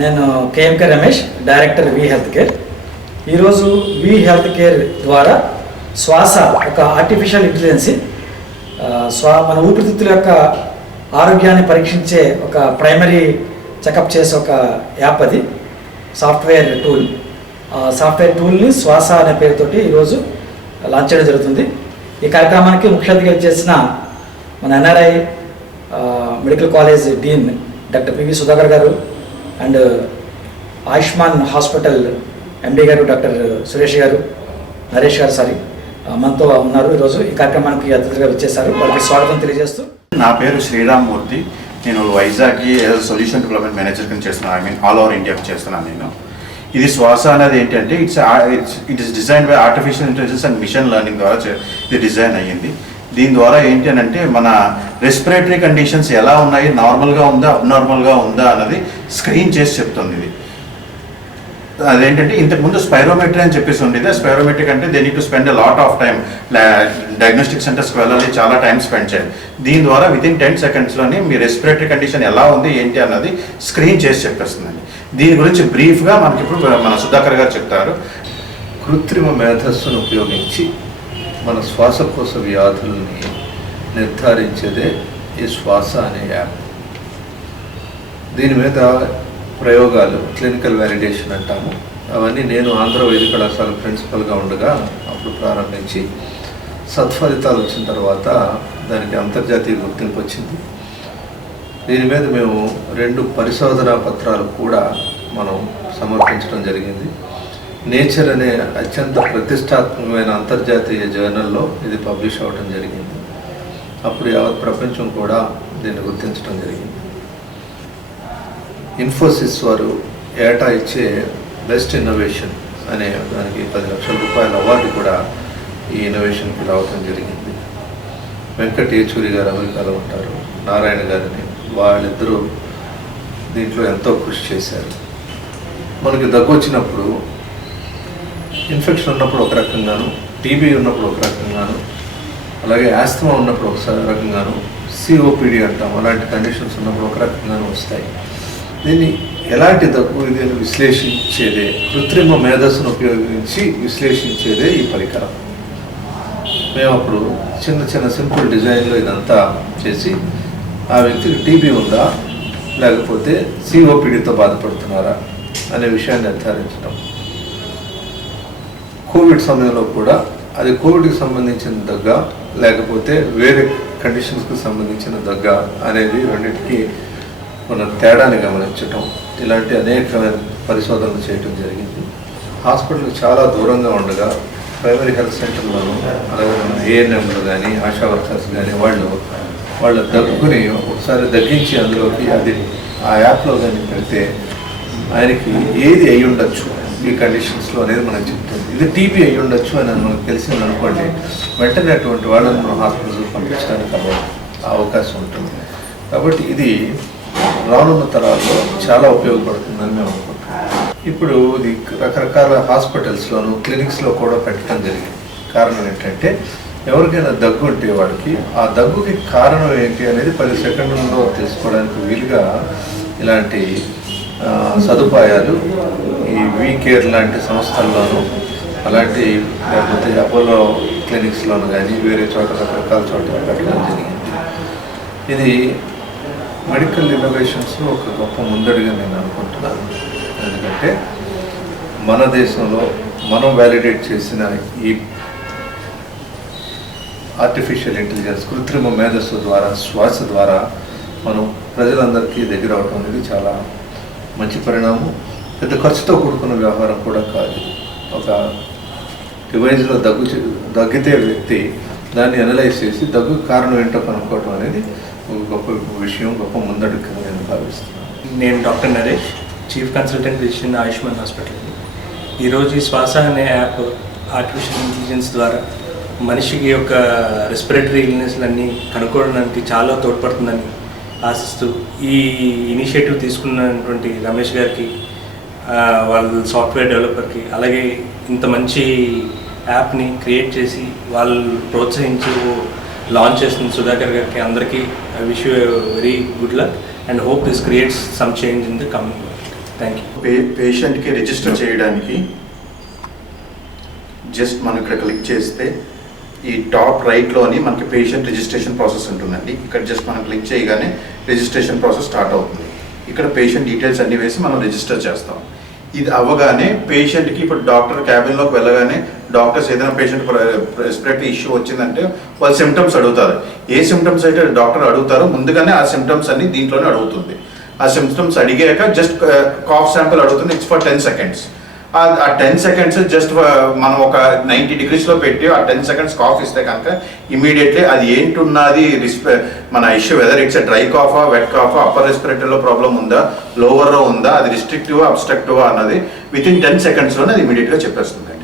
నేను KMK Ramesh, director వి health care. ఈరోజు వి health care ద్వారా శ్వాస ఒక ఆర్టిఫిషియల్ ఇంటెలిజెన్సీ మన ఊపిరితిత్తుల యొక్క ఆరోగ్యాన్ని పరీక్షించే ఒక ప్రైమరీ చెకప్ చేసే ఒక యాప్, అది సాఫ్ట్వేర్ టూల్. సాఫ్ట్వేర్ టూల్ని శ్వాస అనే పేరుతోటి ఈరోజు లాంచ్ చేయడం జరుగుతుంది. ఈ కార్యక్రమానికి ముఖ్య అతిథిగా చేసిన మన NRI medical college dean doctor PV Sudhakar గారు అండ్ ఆయుష్మాన్ హాస్పిటల్ ఎండి గారు డాక్టర్ సురేష్ గారు, నరేష్ గారు మనతో ఉన్నారు. ఈరోజు ఈ కార్యక్రమానికి అతిథిగా వచ్చేసారు. వాళ్ళకి స్వాగతం తెలియజేస్తూ, నా పేరు శ్రీరామ్మూర్తి. నేను వైజాగ్కి సొల్యూషన్ డెవలప్మెంట్ మేనేజర్ కింద చేస్తున్నాను. ఆల్ ఓవర్ ఇండియాకి చేస్తున్నాను నేను. ఇది శ్వాస అనేది ఏంటంటే it is design by artificial intelligence and machine learning ద్వారా ఇది డిజైన్ అయ్యింది. దీని ద్వారా ఏంటి అని అంటే మన రెస్పిరేటరీ కండిషన్స్ ఎలా ఉన్నాయి, నార్మల్గా ఉందా అబ్నార్మల్గా ఉందా అన్నది స్క్రీన్ చేసి చెప్తుంది. ఇది అదేంటంటే ఇంతకుముందు స్పైరోమెట్రీ అని చెప్పేసి ఉండేది. స్పైరోమెట్రీ అంటే they need to spend lot of time, diagnostic సెంటర్స్కి వెళ్ళాలి, చాలా టైం స్పెండ్ చేయాలి. దీని ద్వారా వితిన్ 10 సెకండ్స్లోనే మీ రెస్పిరేటరీ కండిషన్ ఎలా ఉంది ఏంటి అన్నది స్క్రీన్ చేసి చెప్పేస్తుందండి. దీని గురించి బ్రీఫ్గా మనకి ఇప్పుడు మన సుధాకర్ గారు చెప్తారు. కృత్రిమ మేధస్సును ఉపయోగించి మన శ్వాసకోశ వ్యాధుల్ని నిర్ధారించేదే ఈ శ్వాస అనే యాప్. దీని మీద ప్రయోగాలు, క్లినికల్ వ్యాలిడేషన్ అంటాము, అవన్నీ నేను ఆంధ్ర వైద్య కళాశాల ప్రిన్సిపల్గా ఉండగా అప్పుడు ప్రారంభించి సత్ఫలితాలు వచ్చిన తర్వాత దానికి అంతర్జాతీయ గుర్తింపు వచ్చింది. దీని మీద మేము 2 పరిశోధనా పత్రాలు కూడా మనం సమర్పించడం జరిగింది. నేచర్ అనే అత్యంత ప్రతిష్టాత్మకమైన అంతర్జాతీయ జర్నల్లో ఇది పబ్లిష్ అవ్వడం జరిగింది. అప్పుడు యావత్ ప్రపంచం కూడా దీన్ని గుర్తించడం జరిగింది. ఇన్ఫోసిస్ వారు ఏటా ఇచ్చే బెస్ట్ ఇన్నోవేషన్ అనే దానికి 10 లక్షల రూపాయల అవార్డు కూడా ఈ ఇన్నోవేషన్కి రావడం జరిగింది. వెంకట్ ఏచూరి గారు అమెరికాలో ఉంటారు, నారాయణ గారిని, వాళ్ళిద్దరూ దీంట్లో ఎంతో కృషి చేశారు. మనకి దగ్గు వచ్చినప్పుడు, ఇన్ఫెక్షన్ ఉన్నప్పుడు ఒక రకంగాను, టీబీ ఉన్నప్పుడు ఒక రకంగాను, అలాగే ఆస్తమా ఉన్నప్పుడు ఒక రకంగాను, సిఓపిడి అంటాం, అలాంటి కండిషన్స్ ఉన్నప్పుడు ఒక రకంగాను వస్తాయి. దీన్ని ఎలాంటి దగ్గు ఇది విశ్లేషించేదే, కృత్రిమ మేధస్సును ఉపయోగించి విశ్లేషించేదే ఈ పరికరం. మేము అప్పుడు చిన్న సింపుల్ డిజైన్లో ఇదంతా చేసి ఆ వ్యక్తికి టీబీ ఉందా లేకపోతే సిఓపిడితో బాధపడుతున్నారా అనే విషయాన్ని నిర్ధారించడం. కోవిడ్ సమయంలో కూడా అది కోవిడ్కి సంబంధించిన దగ్గ లేకపోతే వేరే కండిషన్స్కి సంబంధించిన దగ్గ అనేది రెండింటికి మన తేడాని గమనించటం, ఇలాంటి అనేక పరిశోధనలు చేయడం జరిగింది. హాస్పిటల్కి చాలా దూరంగా ఉండగా ప్రైమరీ హెల్త్ సెంటర్లోనూ అలాగే ఏఎన్ఎంలు కానీ ఆశా వర్కర్స్ కానీ వాళ్ళ దగ్గుని ఒకసారి దగ్గించి అందులోకి అది ఆ యాప్లో కానీ పెడితే ఆయనకి ఏది అయి ఉండొచ్చు ఈ కండిషన్స్లో అనేది మనకు చెప్తుంది. ఇది టీబీ అయి ఉండొచ్చు అని మనకు తెలిసింది అనుకోండి, వెంటనే అటువంటి వాళ్ళని మనం హాస్పిటల్కి పంపించడానికి అవకాశం ఉంటుంది. కాబట్టి ఇది రానున్న తరాల్లో చాలా ఉపయోగపడుతుందని మేము అనుకుంటున్నాం. ఇప్పుడు ఇది రకరకాల హాస్పిటల్స్లోను క్లినిక్స్లో కూడా పెట్టడం జరిగింది. కారణం ఏంటంటే ఎవరికైనా దగ్గు ఉంటే వాడికి ఆ దగ్గుకి కారణం ఏంటి అనేది 10 సెకండ్లలో తెలుసుకోవడానికి వీలుగా ఇలాంటి సదుపాయాలు ఈ వీ కేర్ లాంటి సంస్థల్లోనూ అలాంటి లేకపోతే అపోలో క్లినిక్స్లోనూ కానీ వేరే చోట రకరకాల చోట పెట్టడం జరిగింది. ఇది మెడికల్ ఇన్నోవేషన్స్లో ఒక గొప్ప ముందడుగా నేను అనుకుంటున్నాను. ఎందుకంటే మన దేశంలో మనం వ్యాలిడేట్ చేసిన ఈ ఆర్టిఫిషియల్ ఇంటెలిజెన్స్, కృత్రిమ మేధస్సు ద్వారా, శ్వాస ద్వారా మనం ప్రజలందరికీ దగ్గర అవడం అనేది చాలా మంచి పరిణామం. పెద్ద ఖర్చుతో కూడుకున్న వ్యవహారం కూడా కాదు. ఒక డివైజ్లో దగ్గితే వ్యక్తి దాన్ని అనలైజ్ చేసి దగ్గుకు కారణం ఏంటో కనుక్కోవడం అనేది ఒక గొప్ప విషయం, గొప్ప ముందడుగు నేను భావిస్తున్నాను. నేను doctor Naresh, chief consultant physician Ayushman hospital. ఈరోజు ఈ శ్వాస అనే యాప్ ఆర్టిఫిషియల్ ఇంటెలిజెన్స్ ద్వారా మనిషికి యొక్క రెస్పిరేటరీ ఇల్నెస్లన్నీ కనుక్కోవడానికి చాలా తోడ్పడుతుందని ఆశిస్తూ ఈ ఇనిషియేటివ్ తీసుకున్నటువంటి రమేష్ గారికి, వాళ్ళ సాఫ్ట్వేర్ డెవలపర్కి, అలాగే ఇంత మంచి యాప్ని క్రియేట్ చేసి వాళ్ళు ప్రోత్సహించి లాంచ్ చేసిన సుధాకర్ గారికి, అందరికీ I wish you very good luck and hope this creates some change in the coming world. Thank you. పేషెంట్కి రిజిస్టర్ చేయడానికి జస్ట్ మనం ఇక్కడ క్లిక్ చేస్తే ఈ టాప్ రైట్లోని మనకి పేషెంట్ రిజిస్ట్రేషన్ ప్రాసెస్ ఉంటుందండి. ఇక్కడ జస్ట్ మనం క్లిక్ చేయగానే రిజిస్ట్రేషన్ ప్రాసెస్ స్టార్ట్ అవుతుంది. ఇక్కడ పేషెంట్ డీటెయిల్స్ అన్ని వేసి మనం రిజిస్టర్ చేస్తాం. ఇది అవ్వగానే పేషెంట్కి ఇప్పుడు డాక్టర్ క్యాబిన్లోకి వెళ్ళగానే డాక్టర్స్ ఏదైనా పేషెంట్ రెస్పిరేటరీ ఇష్యూ వచ్చిందంటే వాళ్ళు సిమ్టమ్స్ అడుగుతారు. ఏ సిమ్టమ్స్ అయితే డాక్టర్ అడుగుతారో ముందుగానే ఆ సిమ్టమ్స్ అన్ని దీంట్లోనే అడుగుతుంది. ఆ సిమ్టమ్స్ అడిగాక జస్ట్ కాఫ్ శాంపిల్ అడుగుతుంది. It's for 10 seconds. ఆ 10 seconds జస్ట్ మనం ఒక 90 degreesలో పెట్టి ఆ 10 seconds కాఫ్ ఇస్తే కనుక ఇమీడియట్లీ అది ఏంటున్నది మన issue, whether it's dry cough, wet cough, upper రెస్పిరేటరీలో ప్రాబ్లం ఉందా, లోవర్లో ఉందా, అది రిస్ట్రిక్టివా, అబ్స్ట్రక్టివా అన్నది విత్ ఇన్ 10 secondsలోనే అది ఇమీడియట్గా చెప్పేస్తుంది.